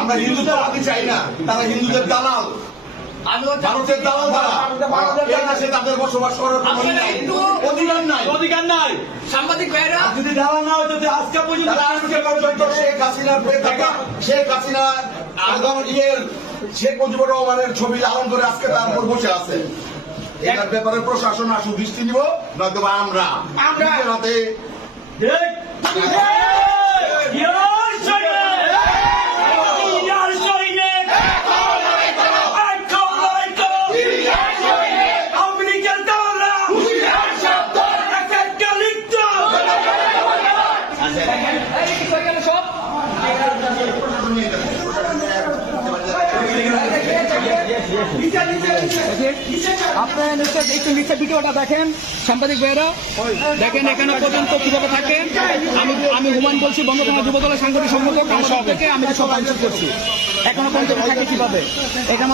আমরা হিন্দুদের আদি চাই না তারা হিন্দুদের দালাল। ভারতের দালাল তারা। এই দেশে তাদের বসবাস করার অধিকার নাই। অধিকার নাই। সাংবাদিক ভাইরা যদি দালাল না হতো আজকে পর্যন্ত তারা আজকে পর্যন্ত শেখ হাসিনার শেখ হাসিনা আগাম ইয়ের শেখ মুজিবুর রহমানের ছবি লালন করে আজকে তার উপর বসে আছে। এটার ব্যাপারে প্রশাসন আসু দৃষ্টি নিব নয়তো আমরা। আমরা। হাতে সব আপনারা নিশ্চয় একটু নিচে ভিডিওটা দেখেন, সাংবাদিক ভাইয়েরা। দেখেন এখানে পর্যন্ত কীভাবে থাকে। আমি আমি হুমান বলছি, বঙ্গবন্ধু যুব দলের সাংগঠনিক সম্পাদক আমার থেকে আমি সব করছি, এখনও পর্যন্ত থাকে কীভাবে? এখানে